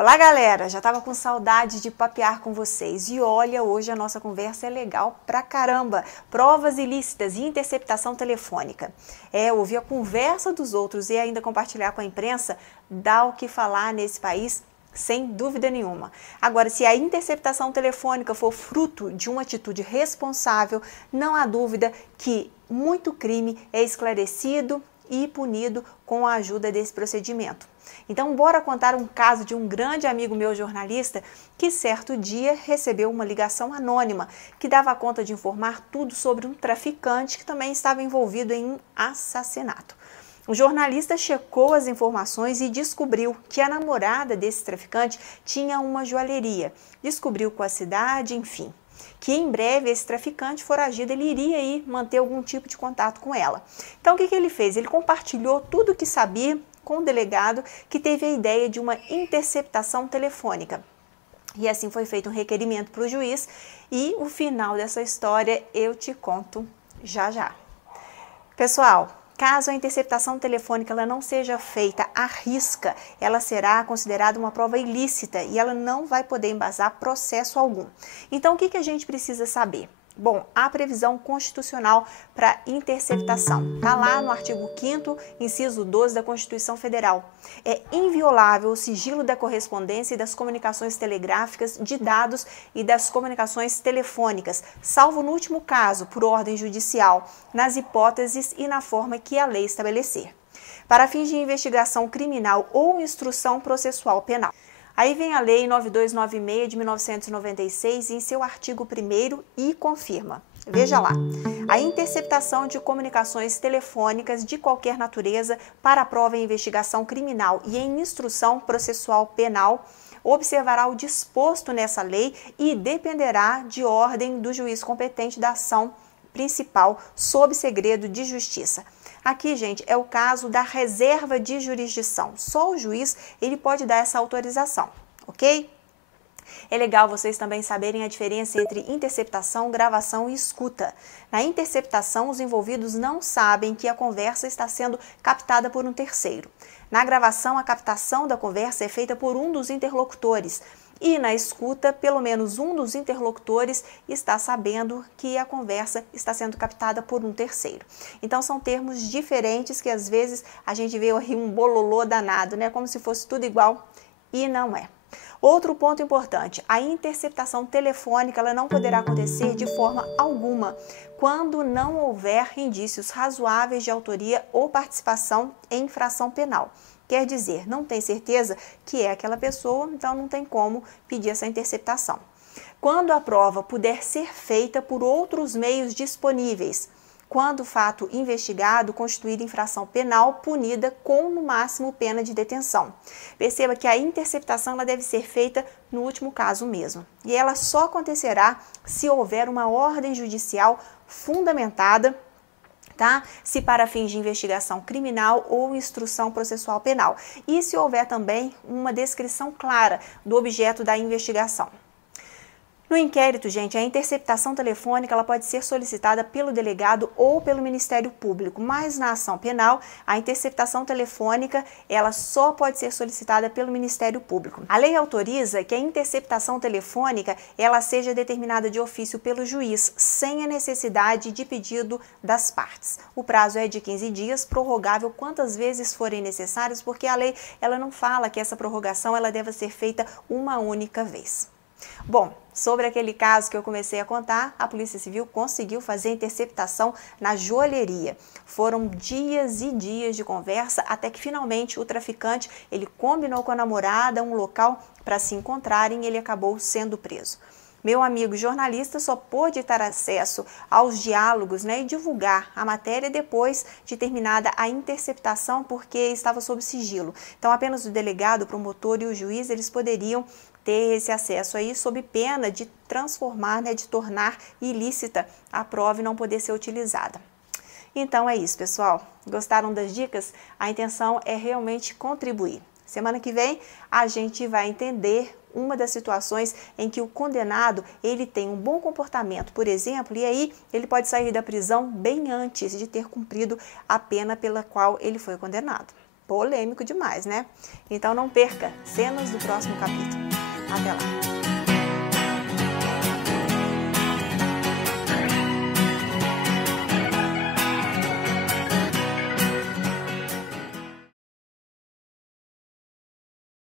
Olá, galera! Já tava com saudade de papear com vocês e olha, hoje a nossa conversa é legal pra caramba. Provas ilícitas e interceptação telefônica. Ouvir a conversa dos outros e ainda compartilhar com a imprensa dá o que falar nesse país, sem dúvida nenhuma. Agora, se a interceptação telefônica for fruto de uma atitude responsável, não há dúvida que muito crime é esclarecido e punido com a ajuda desse procedimento. Então, bora contar um caso de um grande amigo meu jornalista que certo dia recebeu uma ligação anônima que dava conta de informar tudo sobre um traficante que também estava envolvido em um assassinato. O jornalista checou as informações e descobriu que a namorada desse traficante tinha uma joalheria. Descobriu com a cidade, enfim, que em breve esse traficante foragido ele iria aí manter algum tipo de contato com ela. Então, o que ele fez? Ele compartilhou tudo o que sabia com o delegado, que teve a ideia de uma interceptação telefônica. E assim foi feito um requerimento para o juiz e o final dessa história eu te conto já já. Pessoal, caso a interceptação telefônica ela não seja feita à risca, ela será considerada uma prova ilícita e ela não vai poder embasar processo algum. Então, o que a gente precisa saber? Bom, há previsão constitucional para interceptação. Está lá no artigo 5º, inciso 12 da Constituição Federal. É inviolável o sigilo da correspondência e das comunicações telegráficas, de dados e das comunicações telefônicas, salvo no último caso, por ordem judicial, nas hipóteses e na forma que a lei estabelecer. Para fins de investigação criminal ou instrução processual penal. Aí vem a Lei 9296 de 1996 em seu artigo 1º e confirma. Veja lá, a interceptação de comunicações telefônicas de qualquer natureza para a prova em investigação criminal e em instrução processual penal observará o disposto nessa lei e dependerá de ordem do juiz competente da ação principal sob segredo de justiça. Aqui, gente, é o caso da reserva de jurisdição. Só o juiz ele pode dar essa autorização, ok? É legal vocês também saberem a diferença entre interceptação, gravação e escuta. Na interceptação, os envolvidos não sabem que a conversa está sendo captada por um terceiro. Na gravação, a captação da conversa é feita por um dos interlocutores. E na escuta, pelo menos um dos interlocutores está sabendo que a conversa está sendo captada por um terceiro. Então, são termos diferentes que às vezes a gente vê um bololô danado, né? Como se fosse tudo igual e não é. Outro ponto importante, a interceptação telefônica ela não poderá acontecer de forma alguma quando não houver indícios razoáveis de autoria ou participação em infração penal. Quer dizer, não tem certeza que é aquela pessoa, então não tem como pedir essa interceptação. Quando a prova puder ser feita por outros meios disponíveis, quando o fato investigado constituir infração penal punida com, no máximo, pena de detenção. Perceba que a interceptação ela deve ser feita no último caso mesmo. E ela só acontecerá se houver uma ordem judicial fundamentada, tá? Se para fins de investigação criminal ou instrução processual penal. E se houver também uma descrição clara do objeto da investigação. No inquérito, gente, a interceptação telefônica ela pode ser solicitada pelo delegado ou pelo Ministério Público, mas na ação penal, a interceptação telefônica ela só pode ser solicitada pelo Ministério Público. A lei autoriza que a interceptação telefônica ela seja determinada de ofício pelo juiz, sem a necessidade de pedido das partes. O prazo é de 15 dias, prorrogável quantas vezes forem necessárias, porque a lei ela não fala que essa prorrogação ela deve ser feita uma única vez. Bom, sobre aquele caso que eu comecei a contar, a Polícia Civil conseguiu fazer a interceptação na joalheria. Foram dias e dias de conversa até que finalmente o traficante ele combinou com a namorada um local para se encontrarem e ele acabou sendo preso. Meu amigo jornalista só pôde ter acesso aos diálogos, né, e divulgar a matéria depois de terminada a interceptação porque estava sob sigilo. Então apenas o delegado, o promotor e o juiz eles poderiam ter esse acesso aí sob pena de transformar, né, de tornar ilícita a prova e não poder ser utilizada. Então é isso, pessoal. Gostaram das dicas? A intenção é realmente contribuir. Semana que vem a gente vai entender uma das situações em que o condenado ele tem um bom comportamento, por exemplo, e aí ele pode sair da prisão bem antes de ter cumprido a pena pela qual ele foi condenado. Polêmico demais, né? Então não perca cenas do próximo capítulo. Até lá!